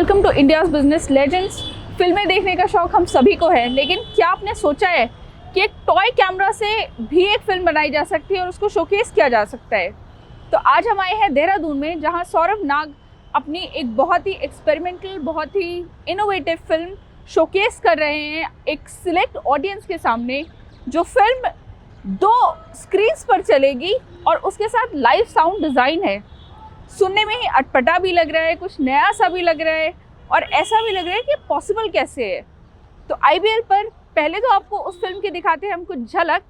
Welcome to India's business legends. फिल्में देखने का शौक हम सभी को है, लेकिन क्या आपने सोचा है कि एक टॉय कैमरा से भी एक फिल्म बनाई जा सकती है और उसको शोकेस किया जा सकता है। तो आज हम आए हैं देहरादून में, जहां सौरभ नाग अपनी एक बहुत ही एक्सपेरिमेंटल, बहुत ही इनोवेटिव फिल्म शोकेस कर रहे हैं एक सिलेक्ट ऑडियंस के सामने। जो फिल्म 2 स्क्रीन्स पर चलेगी और उसके साथ लाइव साउंड डिज़ाइन है। सुनने में ही अटपटा भी लग रहा है, कुछ नया सा भी लग रहा है और ऐसा भी लग रहा है कि पॉसिबल कैसे है। तो IBL पर पहले तो आपको उस फिल्म की दिखाते हैं हम कुछ झलक।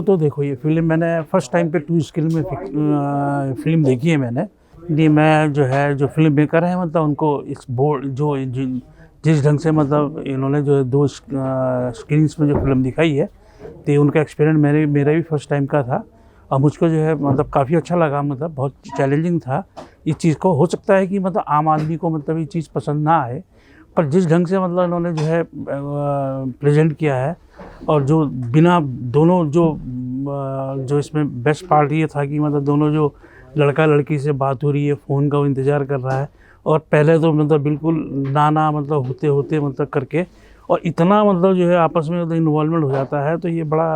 तो देखो, ये फिल्म मैंने फर्स्ट टाइम पे 2 स्क्रीन में फिल्म देखी है मैंने। नहीं, मैं जो फिल्म मेकर है मतलब उनको इस बोर्ड जिस ढंग से मतलब इन्होंने जो 2 स्क्रीन्स में जो फिल्म दिखाई है, तो उनका एक्सपीरियंस मेरा भी फर्स्ट टाइम का था और मुझको जो है मतलब काफ़ी अच्छा लगा। मतलब बहुत चैलेंजिंग था इस चीज़ को। हो सकता है कि मतलब आम आदमी को मतलब ये चीज़ पसंद ना आए, पर जिस ढंग से मतलब इन्होंने जो है प्रेजेंट किया है और जो बिना दोनों जो इसमें बेस्ट पार्ट ये था कि मतलब दोनों जो लड़का लड़की से बात हो रही है, फ़ोन का वो इंतज़ार कर रहा है और पहले तो मतलब बिल्कुल नाना मतलब होते मतलब करके और इतना मतलब जो है आपस में मतलब इन्वॉल्वमेंट हो जाता है। तो ये बड़ा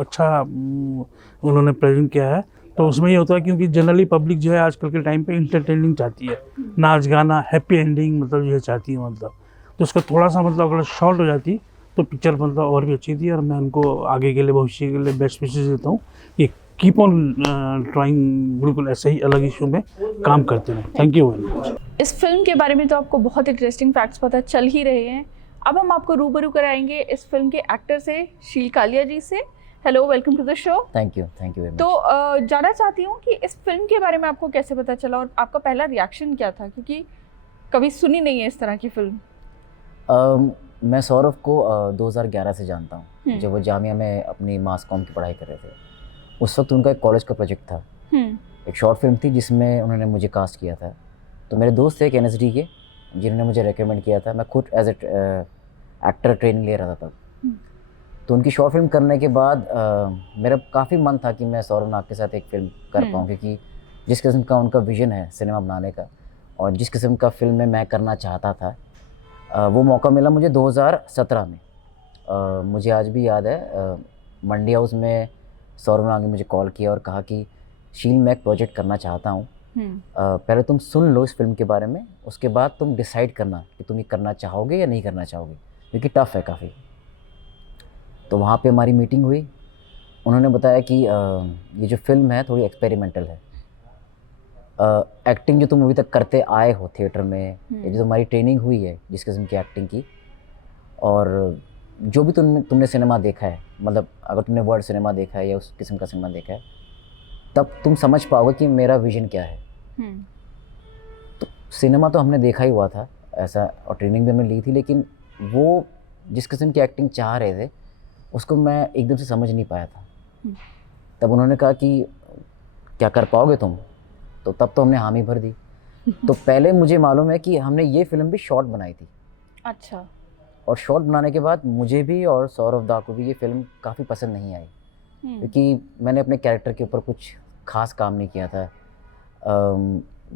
अच्छा उन्होंने प्रेजेंट किया है। तो उसमें ये होता है क्योंकि जनरली पब्लिक जो है आजकल के टाइम पे इंटरटेनिंग चाहती है, नाच गाना, हैप्पी एंडिंग मतलब जो है चाहती है मतलब। तो उसका थोड़ा सा मतलब अगर शॉर्ट हो जाती तो पिक्चर मतलब और भी अच्छी थी और मैं उनको आगे के लिए, भविष्य के लिए बेस्ट विशेस देता हूँ। ये कीप ऑन ट्राइंग, बिल्कुल ऐसे ही अलग इशू में काम करते हैं। Thank you very much. इस फिल्म के बारे में तो आपको बहुत इंटरेस्टिंग फैक्ट्स पता चल ही रहे हैं। अब हम आपको रूबरू कराएंगे इस फिल्म के एक्टर से, शील कालिया जी से। Hello, welcome to the show. Thank you very much. तो जानना चाहती हूँ कि इस फिल्म के बारे में आपको कैसे पता चला और आपका पहला रिएक्शन क्या था, क्योंकि कभी सुनी नहीं है इस तरह की फिल्म। मैं सौरभ को 2011 से जानता हूँ, जब वो जामिया में अपनी मास कॉम की पढ़ाई कर रहे थे। उस वक्त उनका एक कॉलेज का प्रोजेक्ट था, एक शॉर्ट फिल्म थी जिसमें उन्होंने मुझे कास्ट किया था। तो मेरे दोस्त थे एक NSD के, जिन्होंने मुझे रेकमेंड किया था। मैं खुद एज ए एक्टर ट्रेनिंग ले रहा था तब। तो उनकी शॉर्ट फिल्म करने के बाद मेरा काफ़ी मन था कि मैं सौरभ नाग के साथ एक फ़िल्म कर पाऊँ, क्योंकि जिस किस्म का उनका विज़न है सिनेमा बनाने का और जिस किस्म का फिल्म में मैं करना चाहता था, वो मौका मिला मुझे 2017 में। मुझे आज भी याद है, मंडी हाउस में सौरभ नाग ने मुझे कॉल किया और कहा कि शील, मैं एक प्रोजेक्ट करना चाहता हूँ, पहले तुम सुन लो इस फिल्म के बारे में, उसके बाद तुम डिसाइड करना कि तुम ये करना चाहोगे या नहीं करना चाहोगे, क्योंकि टफ़ है काफ़ी। तो वहाँ पे हमारी मीटिंग हुई। उन्होंने बताया कि ये जो फिल्म है थोड़ी एक्सपेरिमेंटल है। एक्टिंग जो तुम अभी तक करते आए हो थिएटर में, ये जो तुम्हारी ट्रेनिंग हुई है जिस किस्म की एक्टिंग की, और जो भी तुमने सिनेमा देखा है, मतलब अगर तुमने वर्ल्ड सिनेमा देखा है या उस किस्म का सिनेमा देखा है, तब तुम समझ पाओगे कि मेरा विजन क्या है। तो सिनेमा तो हमने देखा ही हुआ था ऐसा, और ट्रेनिंग भी हमने ली थी, लेकिन वो जिस किस्म की एक्टिंग चाह रहे थे उसको मैं एकदम से समझ नहीं पाया था। तब उन्होंने कहा कि क्या कर पाओगे तुम, तो तब तो हमने हामी भर दी। तो पहले मुझे मालूम है कि हमने ये फिल्म भी शॉर्ट बनाई थी। अच्छा। और शॉर्ट बनाने के बाद मुझे भी और सौरभ दा को भी ये फिल्म काफ़ी पसंद नहीं आई, क्योंकि मैंने अपने कैरेक्टर के ऊपर कुछ खास काम नहीं किया था।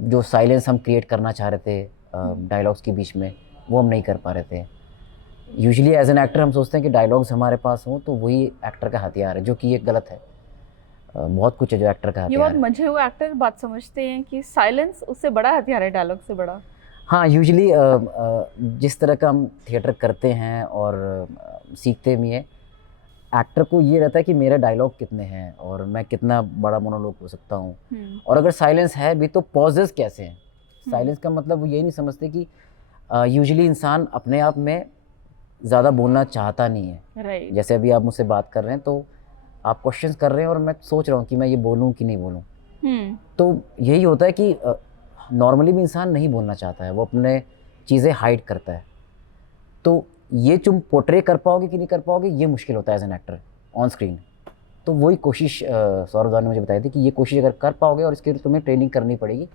जो साइलेंस हम क्रिएट करना चाह रहे थे डायलॉग्स के बीच में, वो हम नहीं कर पा रहे थे। यूजुअली एज एन एक्टर हम सोचते हैं कि डायलॉग्स हमारे पास हों तो वही एक्टर का हथियार है, जो कि ये गलत है। बहुत कुछ है जो एक्टर का ये हथियार बहुत है। मंझे हुए एक्टर बात समझते हैं कि साइलेंस उससे बड़ा हथियार है डायलॉग से बड़ा। हाँ, यूजुअली जिस तरह का हम थिएटर करते हैं और सीखते भी हैं, एक्टर को ये रहता है कि मेरे डायलॉग कितने हैं और मैं कितना बड़ा मोनोलॉग हो सकता हूँ। और अगर साइलेंस है भी तो पॉजेस कैसे हैं। साइलेंस का मतलब वो यही नहीं समझते कि यूजुअली इंसान अपने आप में ज़्यादा बोलना चाहता नहीं है। राइट। जैसे अभी आप मुझसे बात कर रहे हैं तो आप क्वेश्चंस कर रहे हैं और मैं सोच रहा हूँ कि मैं ये बोलूँ कि नहीं बोलूँ। तो यही होता है कि नॉर्मली भी इंसान नहीं बोलना चाहता है, वो अपने चीज़ें हाइड करता है। तो ये तुम पोर्ट्रे कर पाओगे कि नहीं कर पाओगे, ये मुश्किल होता है as an actor on screen. तो वही कोशिश सौरभ दा ने मुझे बताई थी कि ये कोशिश अगर कर पाओगे और इसके लिए तुम्हें ट्रेनिंग करनी पड़ेगी।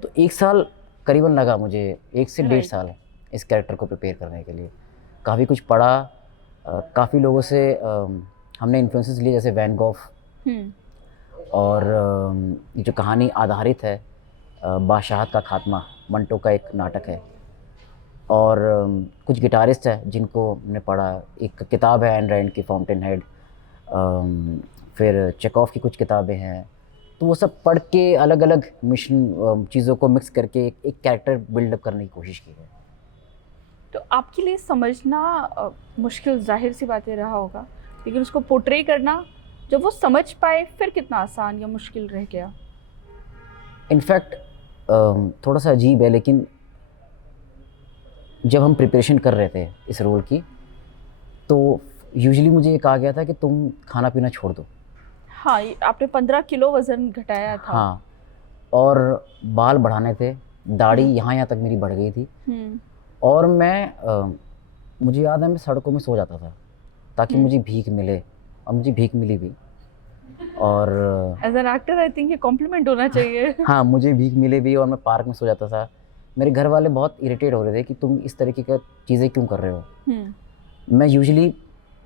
तो 1 साल करीबन लगा मुझे, 1 से 1.5 साल इस कैरेक्टर को प्रिपेयर करने के लिए। काफ़ी कुछ पढ़ा, काफ़ी लोगों से हमने इन्फ्लुएंसेस लिए, जैसे वैन गॉफ, और ये जो कहानी आधारित है बादशाहत का खात्मा, मंटो का एक नाटक है। और कुछ गिटारिस्ट है जिनको हमने पढ़ा। एक किताब है एन रैंड की, फाउंटेन हेड। फिर चेकॉफ की कुछ किताबें हैं। तो वो सब पढ़ के अलग अलग मिशन चीज़ों को मिक्स करके एक कैरेक्टर बिल्डअप करने की कोशिश की है। तो आपके लिए समझना मुश्किल जाहिर सी बात रहा होगा, लेकिन उसको पोर्ट्रे करना जब वो समझ पाए फिर कितना आसान या मुश्किल रह गया? इनफैक्ट थोड़ा सा अजीब है, लेकिन जब हम प्रिपरेशन कर रहे थे इस रोल की, तो यूजुअली मुझे ये कहा गया था कि तुम खाना पीना छोड़ दो। हाँ, आपने 15 किलो वज़न घटाया था। हाँ, और बाल बढ़ाने थे, दाढ़ी यहाँ तक मेरी बढ़ गई थी। और मैं मुझे याद है मैं सड़कों में सो जाता था ताकि मुझे भीख मिले, और मुझे भीख मिली भी। और as an actor I think ये कॉम्प्लीमेंट होना चाहिए। हाँ, मुझे भीख मिले भी, और मैं पार्क में सो जाता था। मेरे घर वाले बहुत इरिटेट हो रहे थे कि तुम इस तरीके का चीज़ें क्यों कर रहे हो। मैं यूजुअली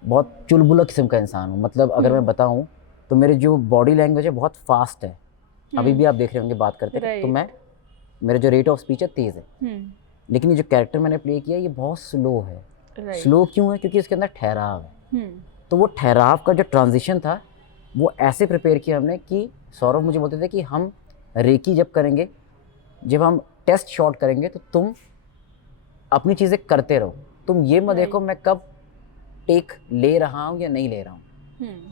बहुत चुलबुला किस्म का इंसान हूँ, मतलब अगर मैं बताऊँ तो मेरे जो बॉडी लैंग्वेज है बहुत फास्ट है। अभी भी आप देख रहे होंगे बात करते तो मेरे जो रेट ऑफ स्पीच है तेज़ है। लेकिन ये जो कैरेक्टर मैंने प्ले किया ये बहुत स्लो है। स्लो क्यों है? क्योंकि इसके अंदर ठहराव है। तो वो ठहराव का जो ट्रांजिशन था वो ऐसे प्रिपेयर किया हमने कि सौरभ मुझे बोलते थे कि हम रेकी जब करेंगे, जब हम टेस्ट शॉट करेंगे, तो तुम अपनी चीज़ें करते रहो, तुम ये मत देखो मैं कब टेक ले रहा हूँ या नहीं ले रहा हूँ,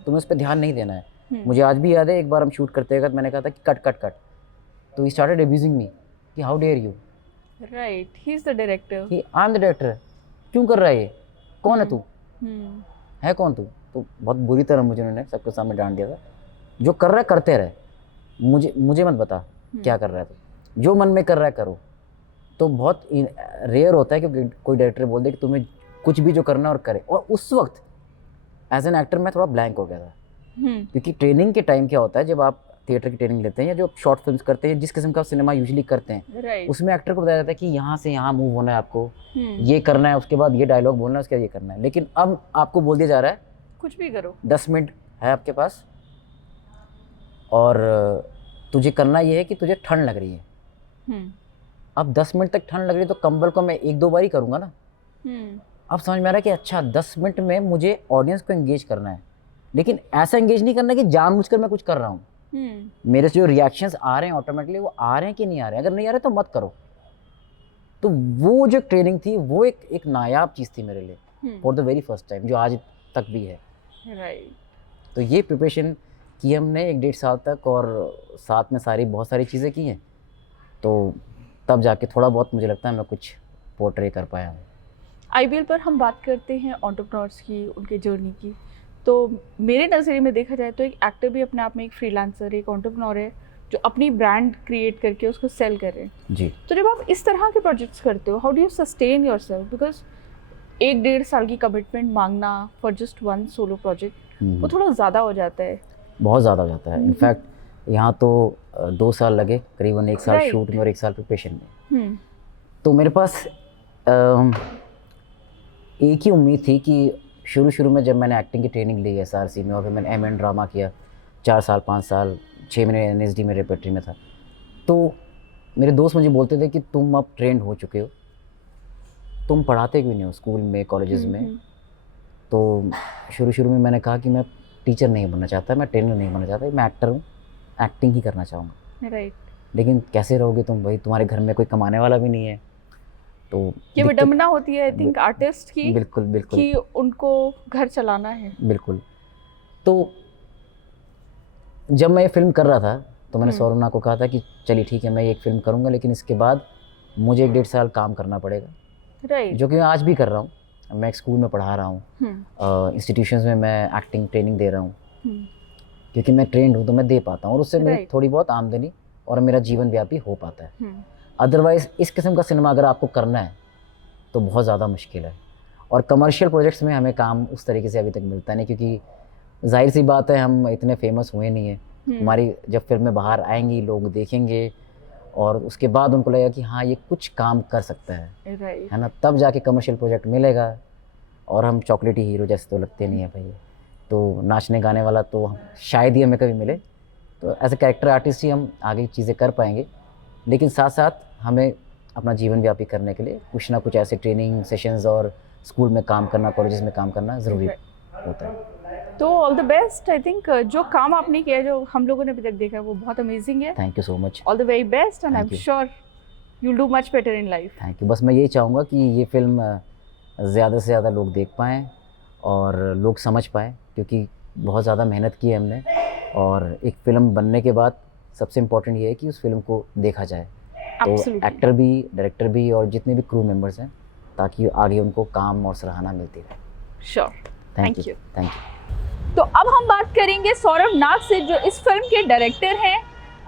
तुम्हें उस पर ध्यान नहीं देना है। मुझे आज भी याद है एक बार हम शूट करते वक्त मैंने कहा था कि कट कट कट, तो ही स्टार्टेड अब्यूजिंग मी कि how dare you. Right, he is the director. कि आई एम द डायरेक्टर, क्यों कर रहा है ये, कौन है तू, है कौन तू। तो बहुत बुरी तरह मुझे उन्होंने सबके सामने डांट दिया था। जो कर रहा है करते रहे, मुझे मत बता क्या कर रहा है, तो जो मन में कर रहा है करो। तो बहुत रेयर होता है कि कोई डायरेक्टर बोल दे कि तुम्हें कुछ भी जो करना है और करे। और उस वक्त एज एन एक्टर मैं थोड़ा ब्लैंक हो गया था, क्योंकि ट्रेनिंग के टाइम क्या होता है, जब आप थिएटर की ट्रेनिंग लेते हैं या जो आप शॉर्ट फिल्म्स करते हैं, जिस किस्म का सिनेमा यूजुअली करते हैं, उसमें एक्टर को बताया जाता है कि यहाँ से यहाँ मूव होना है आपको, ये करना है, उसके बाद ये डायलॉग बोलना है, उसके बाद ये करना है। लेकिन अब आपको बोल दिया जा रहा है कुछ भी करो, 10 मिनट है आपके पास और तुझे करना ये है कि तुझे ठंड लग रही है। अब 10 मिनट तक ठंड लग रही है तो कंबल को मैं 1-2 बार ही करूँगा ना। अब समझ में आ रहा है कि अच्छा 10 मिनट में मुझे ऑडियंस को एंगेज करना है, लेकिन ऐसा एंगेज नहीं करना कि जानबूझकर मैं कुछ कर रहा हूँ। मेरे से जो रिएक्शंस आ रहे हैं ऑटोमेटिकली वो आ रहे हैं कि नहीं आ रहे हैं, अगर नहीं आ रहे तो मत करो। तो वो जो ट्रेनिंग थी वो एक नायाब चीज़ थी मेरे लिए for the very first time, जो आज तक भी है। राइट। तो ये प्रिपरेशन की हमने 1-1.5 साल तक, और साथ में बहुत सारी चीज़ें की हैं, तो तब जाके थोड़ा बहुत मुझे लगता है मैं कुछ पोर्ट्रे कर पाया हूँ। आईबीएल पर हम बात करते हैं एंटरप्रेन्योर्स की, उनके जर्नी की। तो मेरे नज़रिए में देखा जाए तो एक एक्टर भी अपने आप में एक फ्रीलांसर, एक एंटरप्रेन्योर है जो अपनी ब्रांड क्रिएट करके उसको सेल कर रहे हैं। जी। तो जब आप इस तरह के प्रोजेक्ट्स करते हो, how do you sustain yourself? Because 1-1.5 साल की कमिटमेंट मांगना for just one solo project, वो थोड़ा ज़्यादा हो जाता है। बहुत ज़्यादा हो जाता है। इनफैक्ट यहाँ तो 2 साल लगे, करीबन 1 साल Right. शूट में और 1 साल प्रिपरेशन में। हम्म, तो मेरे पास एक ही उम्मीद थी कि शुरू में जब मैंने एक्टिंग की ट्रेनिंग ली SRC में और फिर मैंने एमएन ड्रामा किया 4 साल 5 साल 6 महीने NSD में रेपर्टरी में था, तो मेरे दोस्त मुझे बोलते थे कि तुम अब ट्रेंड हो चुके हो, तुम पढ़ाते क्यों नहीं हो स्कूल में कॉलेजेस में। तो शुरू में मैंने कहा कि मैं टीचर नहीं बनना चाहता, मैं ट्रेनर नहीं बनना चाहता, मैं एक्टर हूँ, एक्टिंग ही करना चाहूँगा। राइट। लेकिन कैसे रहोगे तुम, भाई तुम्हारे घर में कोई कमाने वाला भी नहीं है। तो ये विडंबना होती है आई थिंक आर्टिस्ट की, बिल्कुल बिल्कुल कि उनको घर चलाना है। बिल्कुल। तो जब मैं ये फिल्म कर रहा था तो मैंने सौरभ नाग को कहा था कि चलिए ठीक है, मैं ये एक फिल्म करूँगा, लेकिन इसके बाद मुझे 1-1.5 साल काम करना पड़ेगा, राइट। जो कि मैं आज भी कर रहा हूँ। मैं एक स्कूल में पढ़ा रहा हूँ, इंस्टीट्यूशंस में मैं एक्टिंग ट्रेनिंग दे रहा हूँ, क्योंकि मैं ट्रेंड हूँ तो मैं दे पाता हूँ और उससे मेरी Right. थोड़ी बहुत आमदनी और मेरा जीवन व्यापी हो पाता है। अदरवाइज़ इस किस्म का सिनेमा अगर आपको करना है तो बहुत ज़्यादा मुश्किल है, और कमर्शियल प्रोजेक्ट्स में हमें काम उस तरीके से अभी तक मिलता नहीं, क्योंकि जाहिर सी बात है हम इतने फेमस हुए नहीं हैं। हमारी जब फिल्में बाहर आएंगी लोग देखेंगे और उसके बाद उनको लगेगा कि हाँ ये कुछ काम कर सकता है, राइट। है ना, तब जाके कमर्शियल प्रोजेक्ट मिलेगा। और हम चॉकलेटी हीरो जैसे तो लगते नहीं है भाई, तो नाचने गाने वाला तो शायद ही हमें कभी मिले। तो एज ए कैरेक्टर आर्टिस्ट ही हम आगे चीज़ें कर पाएंगे, लेकिन साथ साथ हमें अपना जीवन व्यापी करने के लिए कुछ ना कुछ ऐसे ट्रेनिंग सेशंस और स्कूल में काम करना, कॉलेजेस में काम करना ज़रूरी होता है। तो all the best. I think जो काम आपने किया, जो हम लोगों ने अभी तक देखा है, वो बहुत अमेजिंग है। Thank you so much. All the very best and I M Thank you. Sure you do much better in life. Thank you. बस मैं यही चाहूँगा कि ये फ़िल्म ज़्यादा से ज़्यादा लोग देख पाएँ और लोग समझ पाएँ, क्योंकि बहुत ज़्यादा मेहनत की है हमने, और एक फ़िल्म बनने के बाद सबसे इम्पोर्टेंट ये है कि उस फिल्म को देखा जाए। तो Absolutely. एक्टर भी, डायरेक्टर भी और जितने भी क्रू मेंबर्स हैं, ताकि आगे उनको काम और सराहना मिलती रहे। Sure. Thank Thank you. you. Thank you. तो अब हम बात करेंगे सौरभ नाग से, जो इस फिल्म के डायरेक्टर हैं,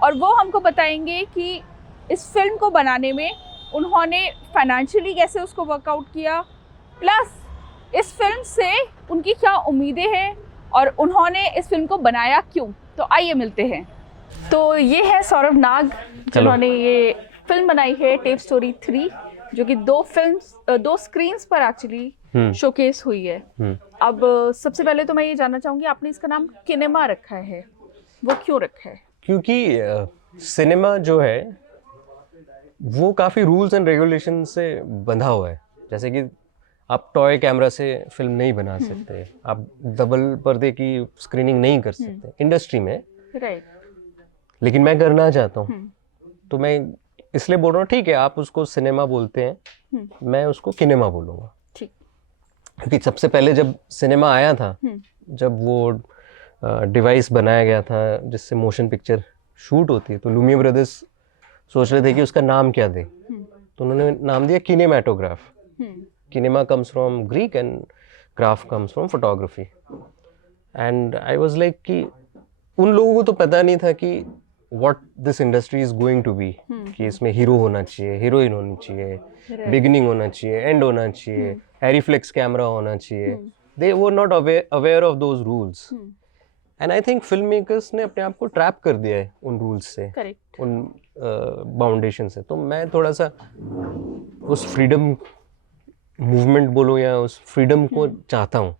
और वो हमको बताएंगे कि इस फिल्म को बनाने में उन्होंने फाइनेंशियली कैसे उसको वर्कआउट किया, प्लस इस फिल्म से उनकी क्या उम्मीदें हैं और उन्होंने इस फिल्म को बनाया क्यों। तो आइए मिलते हैं। तो ये है सौरभ नाग, जिन्होंने ये फिल्म बनाई है टेप स्टोरी 3, जो कि 2 स्क्रीन्स पर एक्चुअली शोकेस हुई है। अब सबसे पहले तो मैं ये जानना चाहूँगी, आपने इसका नाम किनेमा रखा है, वो क्यों रखा है? क्योंकि सिनेमा जो है वो काफ़ी रूल्स एंड रेगुलेशन से बंधा हुआ है। जैसे कि आप टॉय कैमरा से फिल्म नहीं बना सकते, आप डबल पर्दे की स्क्रीनिंग नहीं कर सकते इंडस्ट्री में, राइट। लेकिन मैं करना चाहता हूँ। तो मैं इसलिए बोल रहा हूँ, ठीक है आप उसको सिनेमा बोलते हैं, मैं उसको किनेमा बोलूँगा। ठीक। क्योंकि सबसे पहले जब सिनेमा आया था, जब वो डिवाइस बनाया गया था जिससे मोशन पिक्चर शूट होती है, तो लुमिया ब्रदर्स सोच रहे थे कि उसका नाम क्या दें, तो उन्होंने नाम दिया kinematograph. Kinema comes from Greek and graph comes from photography. And I was like कि उन लोगों को तो पता नहीं था कि what this industry is going to be, कि इसमें हीरो होना चाहिए, हीरोइन होनी चाहिए, बिगिनिंग होना चाहिए, एंड होना चाहिए, हैरीफ्लेक्स कैमरा होना चाहिए। They were not aware of those rules, and I think filmmakers ने अपने आप को ट्रैप कर दिया है उन रूल्स से, करेक्ट। उन बाउंडेशन से। तो मैं थोड़ा सा उस फ्रीडम मूवमेंट बोलो या उस फ्रीडम को चाहता हूँ,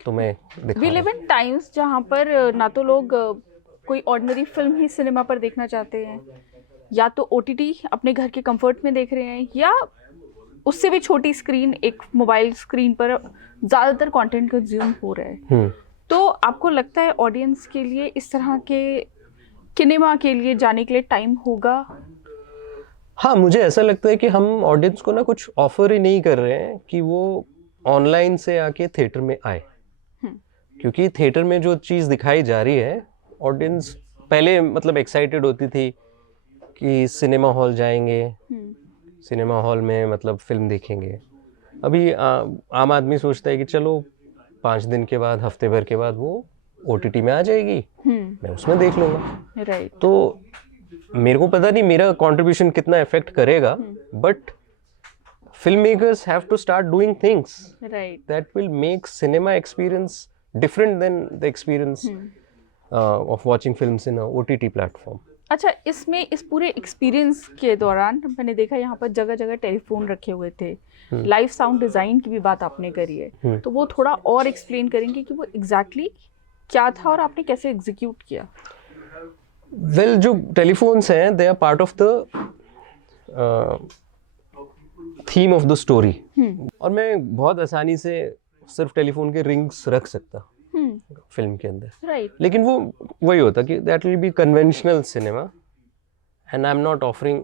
तो मैं वी लिव इन टाइम्स जहाँ पर ना तो लोग कोई ऑर्डिनरी फिल्म ही सिनेमा पर देखना चाहते हैं, या तो OTT अपने घर के कंफर्ट में देख रहे हैं, या उससे भी छोटी स्क्रीन, एक मोबाइल स्क्रीन पर ज़्यादातर कंटेंट कंज्यूम हो रहा है। तो आपको लगता है ऑडियंस के लिए इस तरह के किनेमा के लिए जाने के लिए टाइम होगा? हाँ, मुझे ऐसा लगता है कि हम ऑडियंस को ना कुछ ऑफर ही नहीं कर रहे हैं कि वो ऑनलाइन से आके थिएटर में आए, क्योंकि थिएटर में जो चीज़ दिखाई जा रही है, ऑडियंस पहले मतलब एक्साइटेड होती थी कि सिनेमा हॉल जाएंगे, सिनेमा हॉल में मतलब फिल्म देखेंगे, अभी आम आदमी सोचता है कि चलो 5 दिन के बाद, हफ्ते भर के बाद वो OTT में आ जाएगी, मैं उसमें देख लूँगा। राइट। तो मेरे को पता नहीं मेरा कंट्रीब्यूशन कितना इफेक्ट करेगा, but filmmakers have to start doing things right. that will make cinema experience different than the experience of watching films in a OTT platform. अच्छा, इसमें इस पूरे एक्सपीरियंस के दौरान मैंने देखा यहाँ पर जगह जगह टेलीफोन रखे हुए थे, लाइव साउंड डिज़ाइन की भी बात आपने करी है, तो वो थोड़ा और एक्सप्लेन करेंगे कि वो एग्जैक्टली क्या था और आपने कैसे एग्जीक्यूट किया? Well, जो टेलीफोन्स हैं, they are part of the theme of the story, और मैं बहुत आसानी से सिर्फ टेलीफोन के रिंग्स रख सकता फिल्म के अंदर, राइट। लेकिन वो वही होता कि that will be conventional cinema and I am not offering,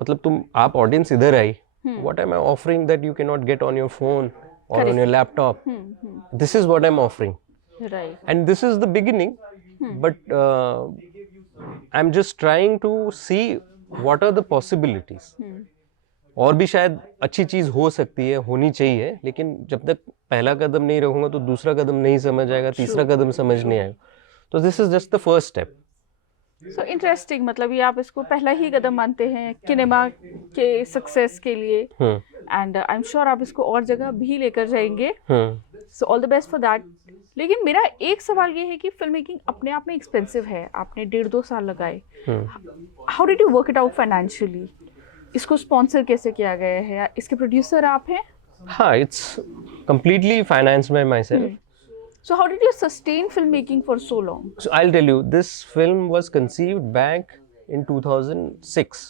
मतलब आप ऑडियंस इधर आई, what am I offering that you can not get on your phone और on your laptop, this is what I am offering, right. And this is the beginning, but I am just trying to see what are the possibilities. और भी शायद अच्छी चीज़ हो सकती है, होनी चाहिए, लेकिन जब तक पहला कदम नहीं रखूंगा तो दूसरा कदम नहीं समझ आएगा, तीसरा कदम समझ नहीं आएगा। तो this is just the first step. So interesting, मतलब ये आप इसको पहला ही कदम मानते हैं सिनेमा के सक्सेस के लिए, एंड आई एम श्योर आप इसको और जगह भी लेकर जाएंगे, so all the best for that. लेकिन मेरा एक सवाल ये है कि फिल्म मेकिंग अपने आप में एक्सपेंसिव है, आपने 1.5-2 साल लगाए, how did you work it out financially? इसको स्पॉन्सर कैसे किया गया है, या इसके प्रोड्यूसर आप हैं? हाँ, it's completely financed by myself. So how did you sustain filmmaking for so long? So I'll tell you, this film was conceived back in 2006,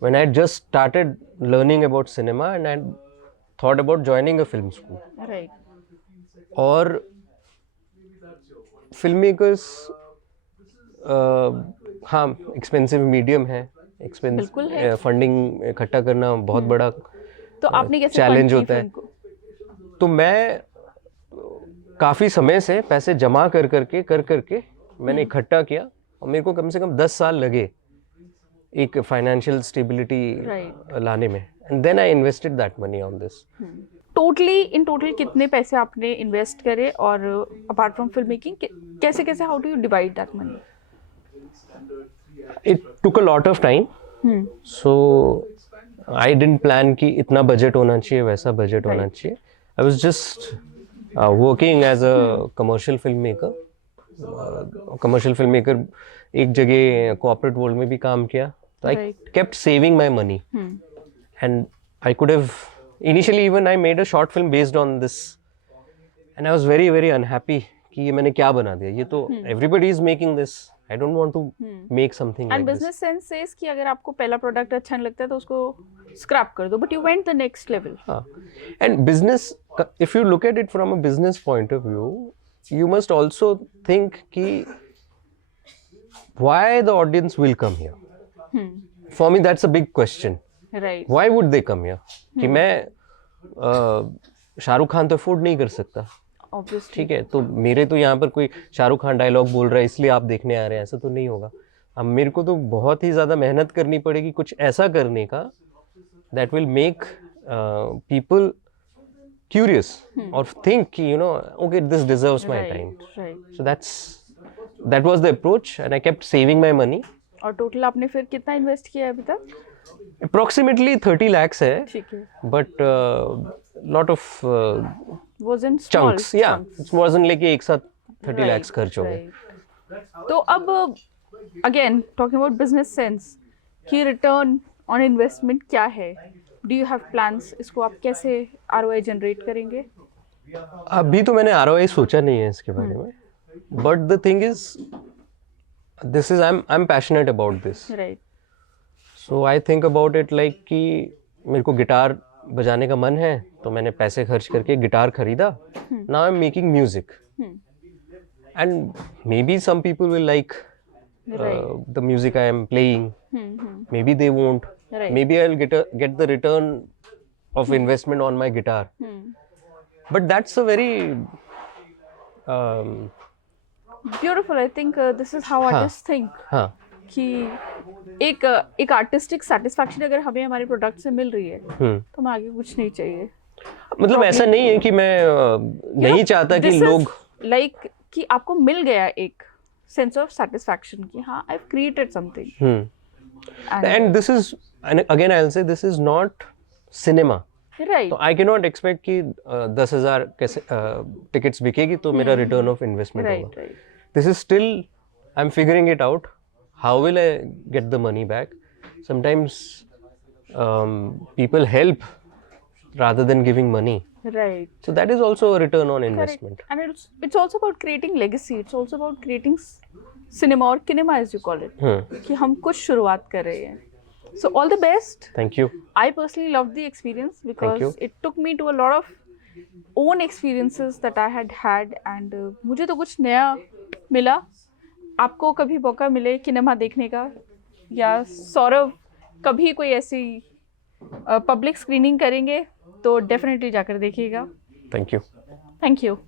when I had just started learning about cinema and I thought about joining a film school. Right. और filmmakers हाँ expensive medium है, बिल्कुल है। Funding इकट्ठा करना बहुत बड़ा तो आपने कैसे चैलेंज fund की होता है। फिल्म को? तो मैं काफ़ी समय से पैसे जमा कर करके मैंने इकट्ठा किया, और मेरे को कम से कम 10 साल लगे एक फाइनेंशियल स्टेबिलिटी लाने में, and then I invested that money on this. In total कितने पैसे आपने इन्वेस्ट करे, और अपार्ट फ्रॉम फिल्म मेकिंग कैसे कैसे how do you divide that money? It took a lot of time, so I didn't plan कि इतना budget होना चाहिए, वैसा बजट होना चाहिए। I was just working as a commercial filmmaker. Commercial filmmaker एक जगह corporate world में भी काम किया, तो I kept saving my money, and I could have initially even I made a short film based on this, and I was very very unhappy कि ये मैंने क्या बना दिया, ये तो everybody is making this. I don't want to make something like and business sense says कि अगर आपको पहला प्रोडक्ट अच्छा नहीं लगता है तो उसको स्क्रैप कर दो, but you went the next level. हाँ, and business, if you look at it from a business point of view, you must also think कि why the audience will come here. For me that's a big question. Right. Why would they come here? कि मैं शाहरुख खान तो afford नहीं कर सकता, Obviously. ठीक है, तो मेरे तो यहाँ पर कोई शाहरुख खान डायलॉग बोल रहा है इसलिए आप देखने आ रहे हैं, ऐसा तो नहीं होगा। अब मेरे को तो बहुत ही ज़्यादा मेहनत करनी पड़ेगी कुछ ऐसा करने का that will make people curious और थिंक कि you know okay this deserves my time. Right. So that was the approach, and I kept saving my money. और टोटल आपने फिर कितना इन्वेस्ट किया है अभी तक? अप्रोक्सीमेटली 30 lakhs है, ठीक है। But lot of Was in small chunks, yeah, it wasn't like एक साथ 30 Right, lakhs खर्च हो गए। right. तो अब again talking about business sense कि रिटर्न ऑन इन्वेस्टमेंट क्या है, डू यू हैव प्लान्स, इसको आप कैसे ROI जनरेट करेंगे? अभी तो मैंने ROI सोचा नहीं है इसके बारे में, but the thing is this is I am passionate about this, right. So I think about it like कि मेरे को गिटार बजाने का मन है तो मैंने पैसे खर्च करके गिटार खरीदा, now I am making music, and maybe some people will like the music I am playing, maybe they won't, maybe I will get the return of investment on my guitar, but that's a very beautiful, I think this is how artist think हाँ कि एक artistic satisfaction अगर हमें हमारे product से मिल रही है तो हमें आगे कुछ नहीं चाहिए। मतलब ऐसा नहीं है कि मैं नहीं चाहता कि लोग लाइक कि आपको मिल गया एक सेंस ऑफ सेटिस्फैक्शन कि हाँ I have created something and this is, and again I'll say, this is not cinema. Right तो आई कैन नॉट एक्सपेक्ट कि 10,000 कैसे टिकट्स बिकेगी तो मेरा रिटर्न ऑफ इन्वेस्टमेंट राइट होगा. Right This is still, I'm figuring it out. How will I get the money back? Sometimes people help rather than giving money. right So that is also a return on investment. correct. And it's also about creating legacy, it's also about creating cinema or kinema as you call it, कि हम कुछ शुरुआत कर रहे हैं. So all the best. Thank you. I personally loved the experience because you. it took me to a lot of own experiences that I had and मुझे तो कुछ नया मिला. आपको कभी मौका मिले किनेमा देखने का या सौरभ कभी कोई ऐसी पब्लिक स्क्रीनिंग करेंगे तो डेफिनेटली जाकर देखिएगा. Thank you. Thank you.